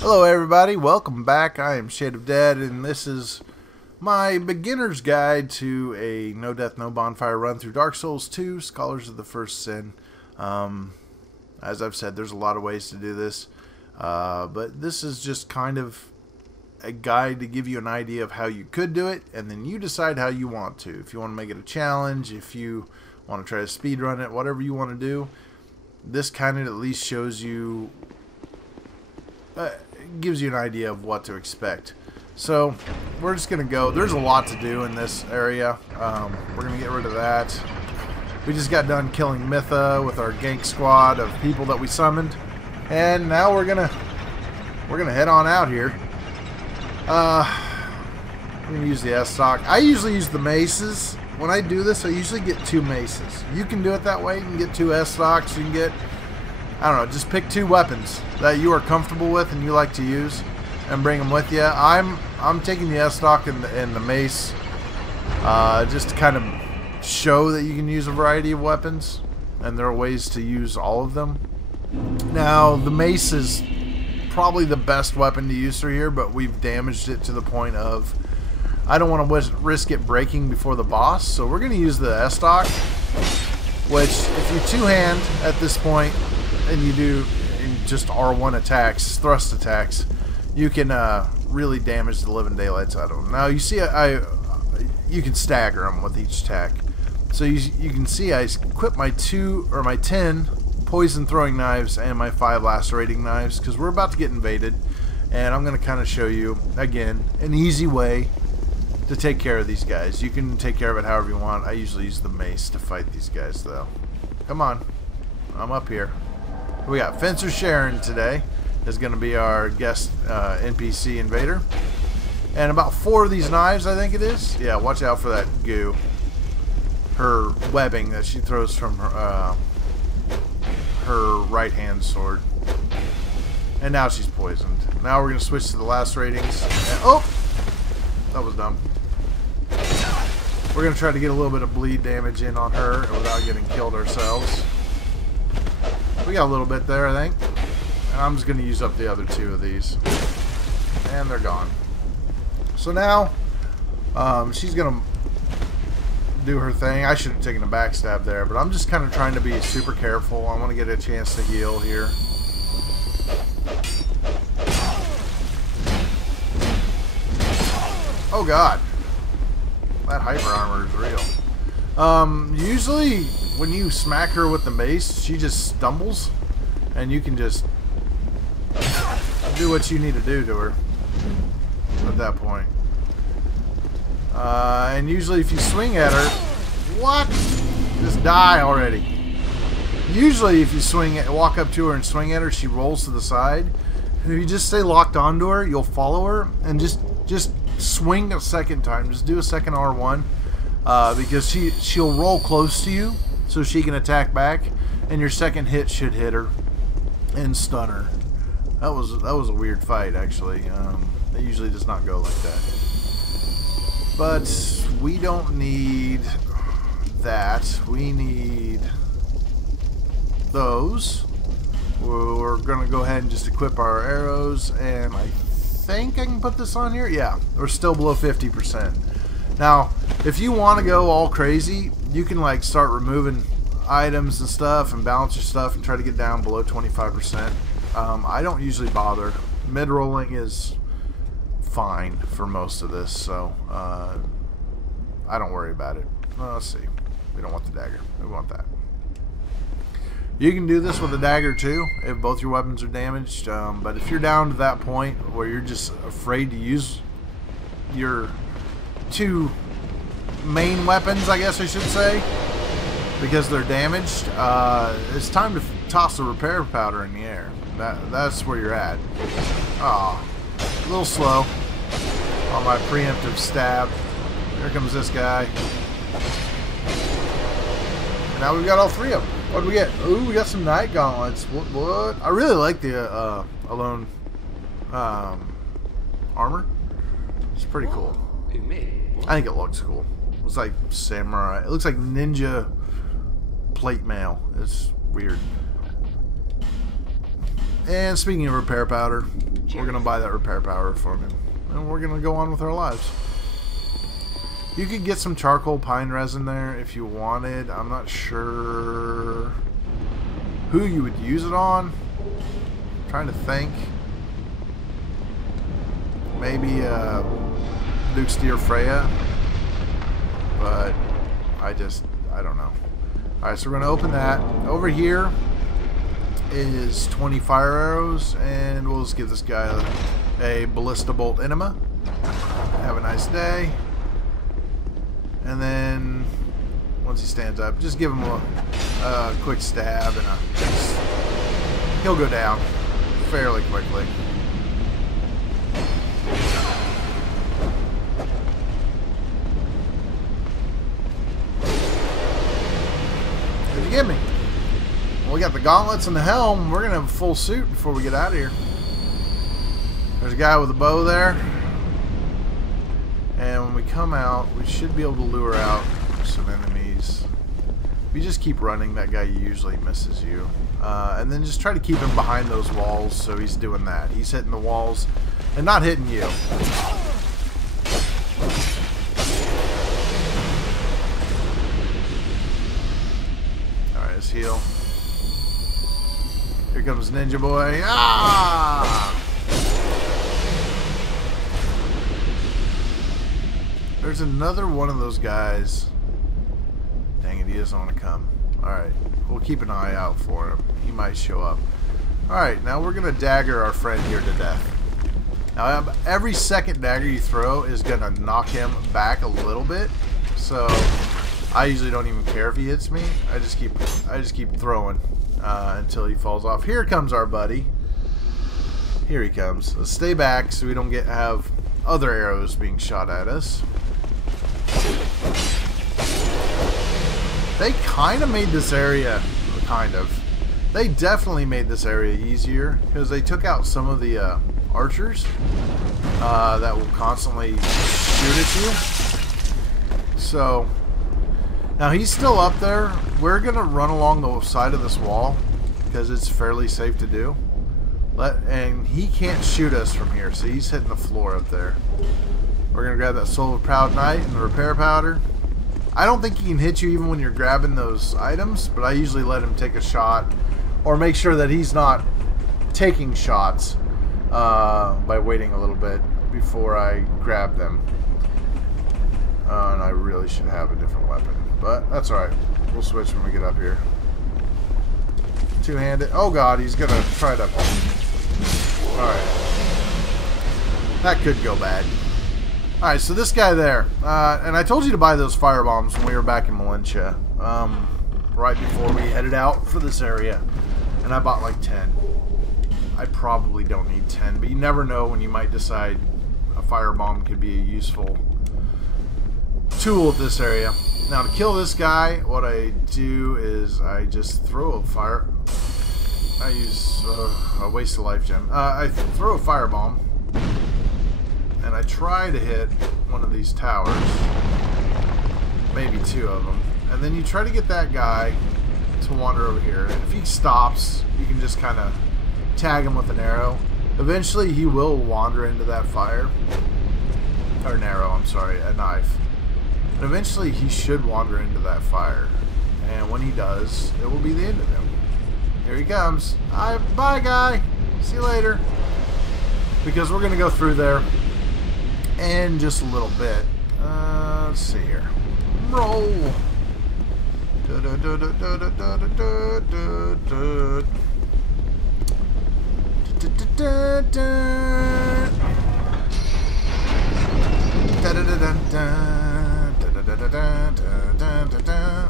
Hello everybody, welcome back. I am Shade of Dead, and this is my beginner's guide to a no death, no bonfire run through Dark Souls 2, Scholars of the First Sin. As I've said, there's a lot of ways to do this, but this is just kind of a guide to give you an idea of how you could do it, and then you decide how you want to. If you want to make it a challenge, if you want to try to speedrun it, whatever you want to do, this kind of at least shows you gives you an idea of what to expect. So we're just gonna go. There's a lot to do in this area. We're gonna get rid of that. We just got done killing Mytha with our gank squad of people that we summoned, and now we're gonna head on out here. We're gonna use the S-Stock. I usually use the maces. When I do this, I usually get 2 maces. You can do it that way. You can get 2 S-Stocks. You can get, I don't know, just pick 2 weapons that you are comfortable with and you like to use and bring them with you. I'm taking the S-Stock and the mace just to kind of show that you can use a variety of weapons, and there are ways to use all of them. Now, the mace is probably the best weapon to use through here, but we've damaged it to the point of I don't want to risk it breaking before the boss, so we're going to use the S-Stock, which if you two-hand at this point and you do just R1 attacks, thrust attacks, you can really damage the living daylights out of them. Now you see, you can stagger them with each attack. So you can see I equipped my 10 poison throwing knives and my 5 lacerating knives because we're about to get invaded, and I'm going to kind of show you again an easy way to take care of these guys. You can take care of it however you want. I usually use the mace to fight these guys though. Come on, I'm up here. We got Fencer Sharon today is going to be our guest NPC invader, and about 4 of these knives, I think it is. Yeah, watch out for that goo. Her webbing that she throws from her right hand sword. And now she's poisoned. Now we're going to switch to the laceratings. And, oh, that was dumb. We're going to try to get a little bit of bleed damage in on her without getting killed ourselves. We got a little bit there, I think. And I'm just going to use up the other 2 of these. And they're gone. So now, she's going to do her thing. I should have taken a backstab there, but I'm just kind of trying to be super careful. I want to get a chance to heal here. Oh god. That hyper armor is real. Usually when you smack her with the mace, she just stumbles, and you can just do what you need to do to her at that point. And usually if you swing at her, what? Just die already. Usually if you walk up to her and swing at her, she rolls to the side. And if you just stay locked onto her, you'll follow her and just swing a second time. Just do a second R1 because she'll roll close to you so she can attack back, and your second hit should hit her and stun her. That was a weird fight actually. It usually does not go like that. But we don't need that. We need those. We're going to go ahead and just equip our arrows, and I think I can put this on here. Yeah, we're still below 50%. Now, if you want to go all crazy, you can like start removing items and stuff and balance your stuff and try to get down below 25%. I don't usually bother. Mid-rolling is fine for most of this, so I don't worry about it. Well, let's see. We don't want the dagger. We want that. You can do this with a dagger too if both your weapons are damaged, but if you're down to that point where you're just afraid to use your 2 main weapons, I guess I should say, because they're damaged, it's time to toss the repair powder in the air. That's where you're at. Aw, a little slow on my preemptive stab. Here comes this guy. And now we've got all 3 of them. What do we get? Ooh, we got some night gauntlets. What? I really like the alone armor. It's pretty cool. I think it looks cool. It's like samurai. It looks like ninja plate mail. It's weird. And speaking of repair powder, we're going to buy that repair powder from him. And we're going to go on with our lives. You could get some charcoal pine resin there if you wanted. I'm not sure who you would use it on. I'm trying to think. Maybe Luke's Dear Freya. But I don't know. Alright, so we're going to open that. Over here is 20 fire arrows, and we'll just give this guy a ballista bolt enema. Have a nice day. And then once he stands up, just give him a quick stab, and he'll go down fairly quickly. Did you get me? Well, we got the gauntlets and the helm. We're going to have a full suit before we get out of here. There's a guy with a bow there. And when we come out, we should be able to lure out some enemies. If you just keep running, that guy usually misses you. And then just try to keep him behind those walls, so he's doing that. He's hitting the walls and not hitting you. Alright, let's heal. Here comes Ninja Boy. Ah! There's another one of those guys. Dang it, he doesn't want to come. Alright, we'll keep an eye out for him. He might show up. Alright, now we're going to dagger our friend here to death. Now, every second dagger you throw is going to knock him back a little bit. So, I usually don't even care if he hits me. I just keep throwing until he falls off. Here comes our buddy. Here he comes. Let's stay back so we don't have other arrows being shot at us. They kind of made this area, they definitely made this area easier because they took out some of the archers that will constantly shoot at you. So now he's still up there. We're gonna run along the side of this wall because it's fairly safe to do. And he can't shoot us from here, so he's hitting the floor up there. We're gonna grab that Soul of Proud Knight and the repair powder. I don't think he can hit you even when you're grabbing those items, but I usually let him take a shot or make sure that he's not taking shots by waiting a little bit before I grab them. And I really should have a different weapon, but that's alright. We'll switch when we get up here. Two-handed. Oh god, he's gonna try to... Alright. That could go bad. Alright, so this guy there. And I told you to buy those fire bombs when we were back in Valencia. Right before we headed out for this area. And I bought like 10. I probably don't need 10, but you never know when you might decide a fire bomb could be a useful tool at this area. Now to kill this guy, what I do is I just throw a fire... I use a waste of life gem. I throw a fire bomb, and I try to hit one of these towers, maybe two of them, and then you try to get that guy to wander over here. And if he stops, you can just kind of tag him with an arrow. Eventually, he will wander into that fire, or an arrow. I'm sorry, a knife. And eventually, he should wander into that fire, and when he does, it will be the end of him. Here he comes. Bye, guy. See you later. Because we're going to go through there in just a little bit. Let's see here. Roll.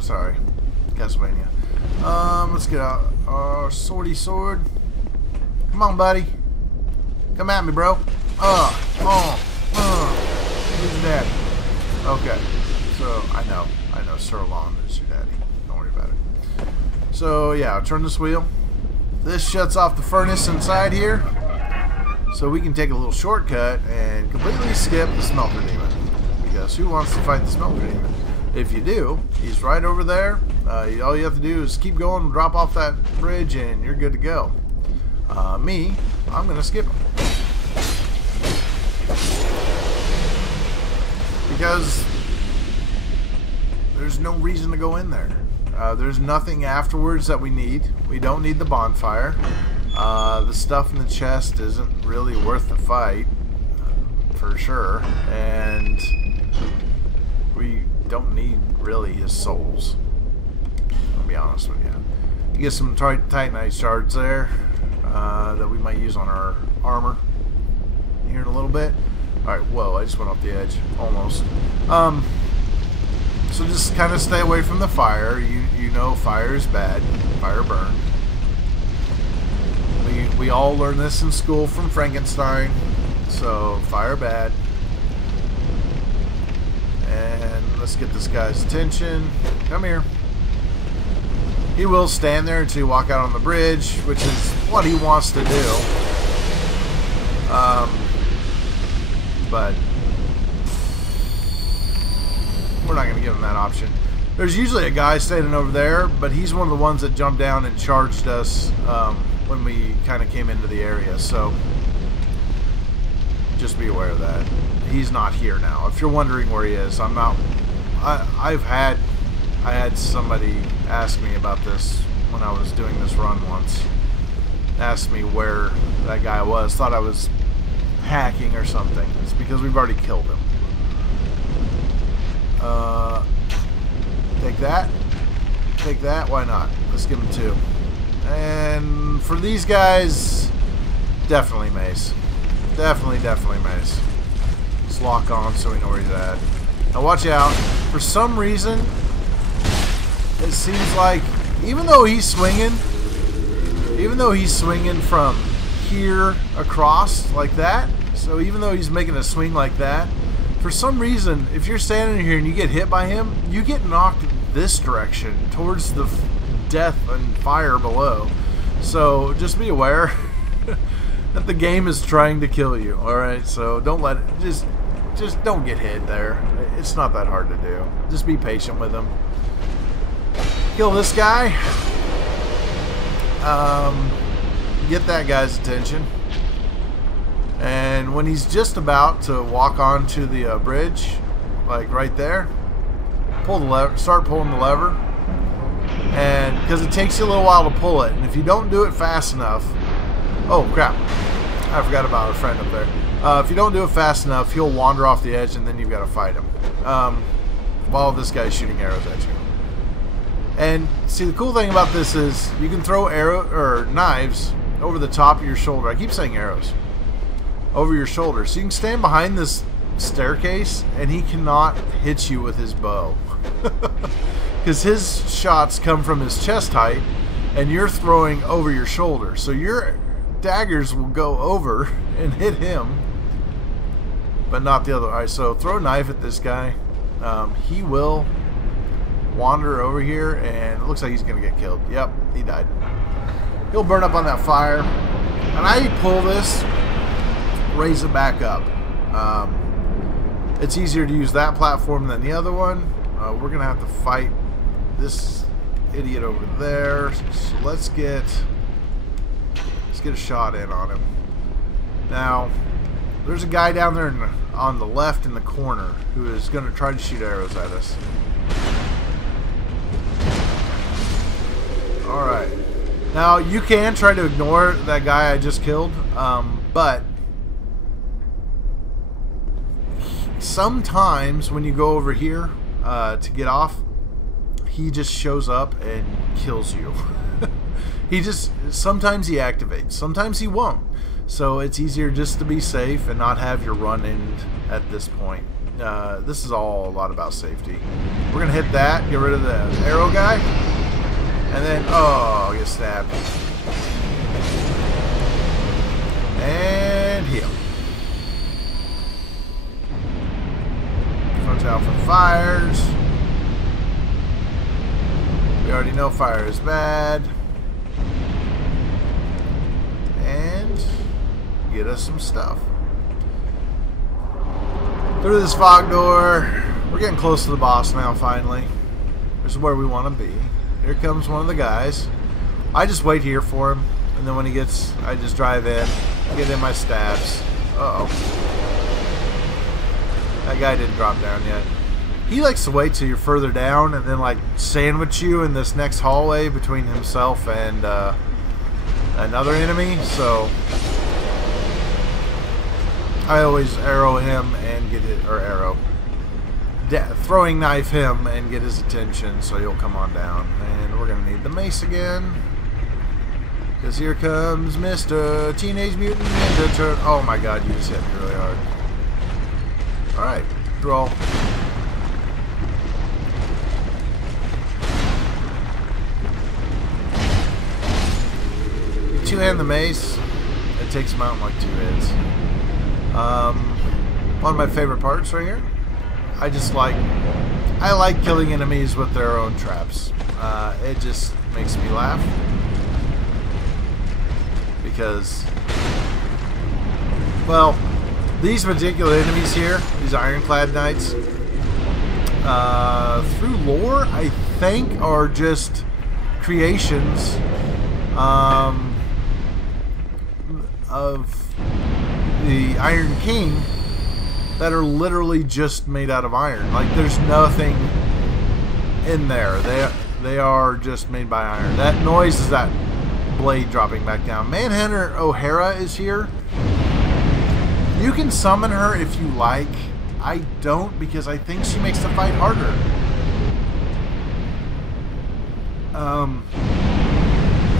Sorry. Castlevania. Let's get out our swordy sword. Come on, buddy. Come at me, bro. Who's your daddy? Okay. So, I know. Sir Long is your daddy. Don't worry about it. So, yeah, I'll turn this wheel. This shuts off the furnace inside here. So we can take a little shortcut and completely skip the smelter demon. Because who wants to fight the smelter demon? If you do, he's right over there. All you have to do is keep going, drop off that bridge, and you're good to go. I'm gonna skip him. Because there's no reason to go in there. There's nothing afterwards that we need. We don't need the bonfire. The stuff in the chest isn't really worth the fight, for sure. And we don't need really his souls. I'll be honest with you. You get some Titanite shards there that we might use on our armor here in a little bit. Alright, whoa, I just went off the edge. Almost. So just kind of stay away from the fire. You know fire is bad. Fire burn. We all learned this in school from Frankenstein. So, fire bad. And let's get this guy's attention. Come here. He will stand there until you walk out on the bridge, which is what he wants to do. But we're not going to give him that option. There's usually a guy standing over there, but he's one of the ones that jumped down and charged us when we kind of came into the area. So just be aware of that. He's not here now. If you're wondering where he is, I'm not. I had somebody ask me about this when I was doing this run once. Asked me where that guy was. Thought I was hacking or something. It's because we've already killed him. Take that. Take that. Why not? Let's give him 2. And for these guys, definitely mace. Definitely mace. Just lock on so we know where he's at. Now watch out. For some reason, it seems like even though he's swinging from here across like that, so even though he's making a swing like that, for some reason, if you're standing here and you get hit by him, you get knocked this direction towards the death and fire below. So just be aware that the game is trying to kill you. Alright, so don't let it, just don't get hit there. It's not that hard to do. Just be patient with him. Kill this guy. Get that guy's attention. And when he's just about to walk onto the bridge, like right there, pull the lever, start pulling the lever. And because it takes you a little while to pull it, and if you don't do it fast enough, oh crap, I forgot about our friend up there. If you don't do it fast enough, he'll wander off the edge, and then you've got to fight him while this guy's shooting arrows at you. And see, the cool thing about this is you can throw knives over the top of your shoulder. I keep saying arrows. Over your shoulder. So you can stand behind this staircase and he cannot hit you with his bow. Because his shots come from his chest height and you're throwing over your shoulder. So your daggers will go over and hit him, but not the other. Alright, so throw a knife at this guy. He will wander over here and it looks like he's going to get killed. Yep, he died. He'll burn up on that fire. And I pull this, raise it back up. It's easier to use that platform than the other one. We're gonna have to fight this idiot over there. So let's get a shot in on him. Now, there's a guy down there on the left in the corner who is gonna try to shoot arrows at us. All right. Now you can try to ignore that guy I just killed, but sometimes when you go over here to get off, he just shows up and kills you. Sometimes he activates, sometimes he won't. So it's easier just to be safe and not have your run end at this point. This is all a lot about safety. We're gonna hit that, get rid of the arrow guy, and then oh, get stabbed. And heal. Watch out for fires. We already know fire is bad. And get us some stuff. Through this fog door. We're getting close to the boss now, finally. This is where we want to be. Here comes one of the guys. I just wait here for him. And then when he gets, I just drive in, get in my stabs. Uh-oh. That guy didn't drop down yet. He likes to wait till you're further down and then like sandwich you in this next hallway between himself and another enemy. So I always arrow him and get it, or arrow. Throwing knife him and get his attention so he'll come on down. And we're going to need the mace again. Because here comes Mr. Teenage Mutant Ninja Turtle. Oh my god, you just hit me really hard. Alright, draw. You two-hand the mace. It takes him out in like 2 hits. One of my favorite parts right here. I like killing enemies with their own traps. It just makes me laugh. Because, well, these particular enemies here, these ironclad knights, through lore, I think, are just creations of the Iron King that are literally just made out of iron. Like, there's nothing in there. They are just made by iron. That noise is that blade dropping back down. Manhunter O'Hara is here. You can summon her if you like. I don't, because I think she makes the fight harder.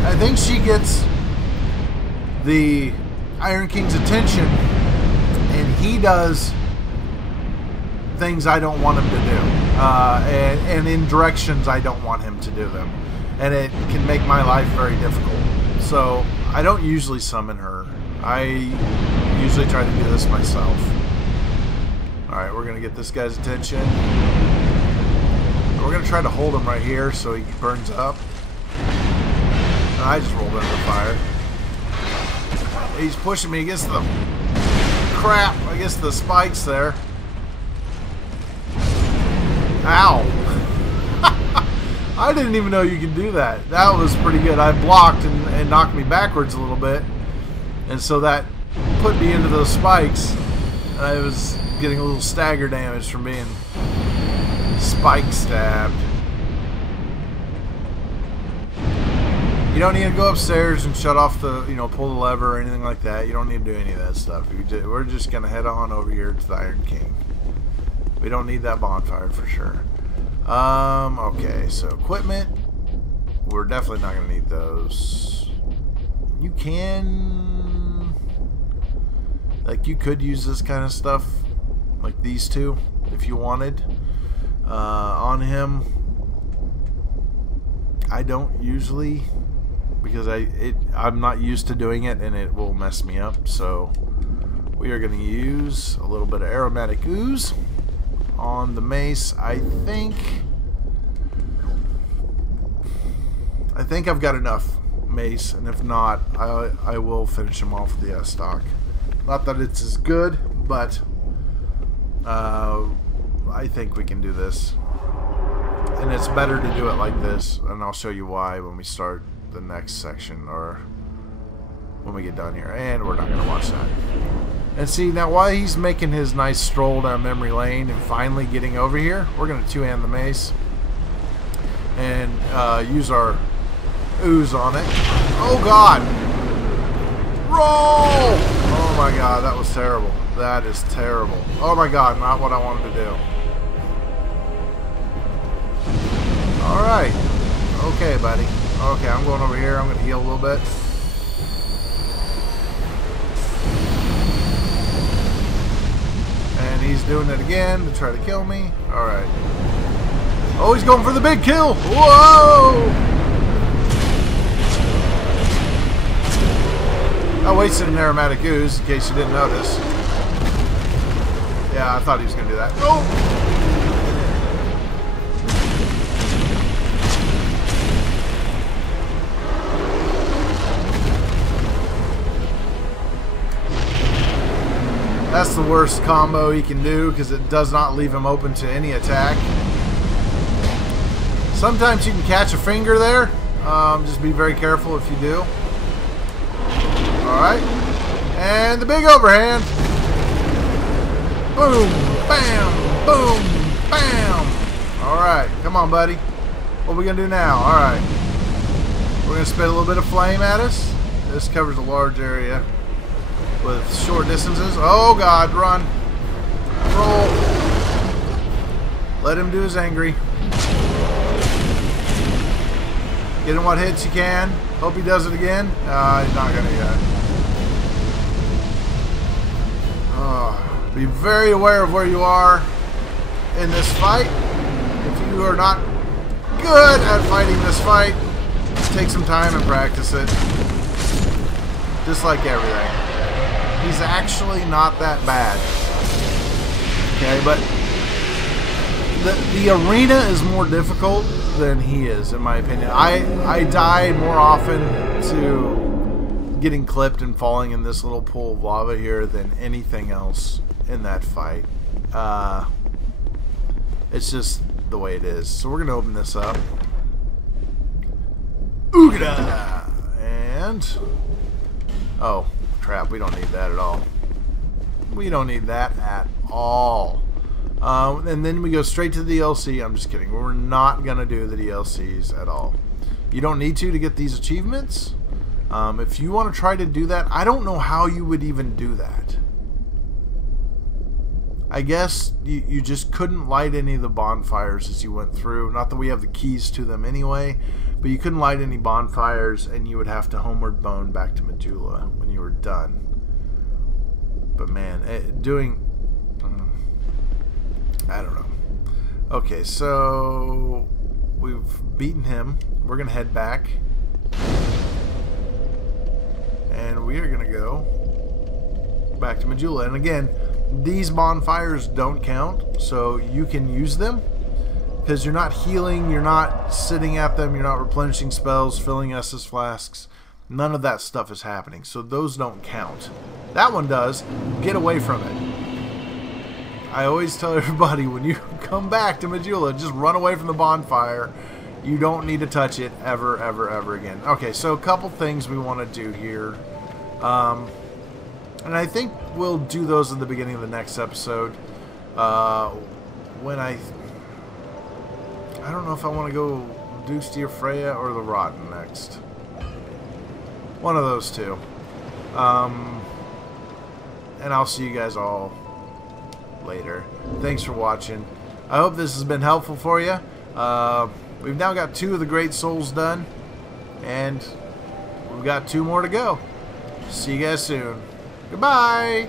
I think she gets the Iron King's attention, and he does things I don't want him to do, and in directions I don't want him to do them, and it can make my life very difficult. So I don't usually summon her. I usually try to do this myself. Alright, we're gonna get this guy's attention. We're gonna try to hold him right here so he burns up. I just rolled under the fire. He's pushing me against the crap, against the spikes there. Ow! I didn't even know you could do that. That was pretty good. I blocked and knocked me backwards a little bit. And so that put me into those spikes. And I was getting a little stagger damage from being spike stabbed. You don't need to go upstairs and shut off the, pull the lever or anything like that. You don't need to do any of that stuff. We're just going to head on over here to the Iron King. We don't need that bonfire for sure. Okay, so equipment. We're definitely not going to need those. You can... Like, you could use this kind of stuff. Like these two, if you wanted. On him. I don't usually... Because I'm not used to doing it, and it will mess me up. So we are going to use a little bit of aromatic ooze on the mace. I think I've got enough mace, and if not, I will finish him off with the stock. Not that it's as good, but I think we can do this, and it's better to do it like this, and I'll show you why when we start the next section, or when we get done here. And we're not going to watch that. And see, now while he's making his nice stroll down memory lane and finally getting over here, we're going to two-hand the mace and use our ooze on it. Oh god! Roll! Oh my god, that was terrible. That is terrible. Oh my god, not what I wanted to do. Alright. Okay, buddy. Okay, I'm going over here. I'm going to heal a little bit. And he's doing it again to try to kill me. Alright. Oh, he's going for the big kill! Whoa! I wasted an aromatic ooze, in case you didn't notice. Yeah, I thought he was going to do that. Oh! That's the worst combo he can do, because it does not leave him open to any attack. Sometimes you can catch a finger there. Just be very careful if you do. Alright. And the big overhand. Boom, bam, boom, bam. Alright, come on, buddy. What are we going to do now? Alright. We're going to spit a little bit of flame at us. This covers a large area with short distances. Oh, God, run. Roll. Let him do his angry. Get him what hits you can. Hope he does it again. He's not going to yet. Be very aware of where you are in this fight. If you are not good at fighting this fight, take some time and practice it. Just like everything. He's actually not that bad. Okay, but the arena is more difficult than he is, in my opinion. I die more often to getting clipped and falling in this little pool of lava here than anything else in that fight. It's just the way it is. So we're going to open this up. Oogada! And... oh, crap. We don't need that at all. We don't need that at all. And then we go straight to the DLC. I'm just kidding. We're not going to do the DLCs at all. You don't need to get these achievements. If you want to try to do that, I don't know how you would even do that. I guess you just couldn't light any of the bonfires as you went through. Not that we have the keys to them anyway, but you couldn't light any bonfires, and you would have to homeward bone back to Majula when you were done. But man, I don't know. Okay, so we've beaten him. We're going to head back. And we are going to go back to Majula. And again, these bonfires don't count, so you can use them. Because you're not healing, you're not sitting at them, you're not replenishing spells, filling Estus flasks. None of that stuff is happening, so those don't count. That one does. Get away from it. I always tell everybody, when you come back to Majula, just run away from the bonfire. You don't need to touch it ever, ever, ever again. Okay, so a couple things we want to do here. And I think we'll do those at the beginning of the next episode. When I don't know if I want to go Dukes de Freya or the Rotten next. One of those two. And I'll see you guys all later. Thanks for watching. I hope this has been helpful for you. We've now got 2 of the Great Souls done, and we've got 2 more to go. See you guys soon. Goodbye!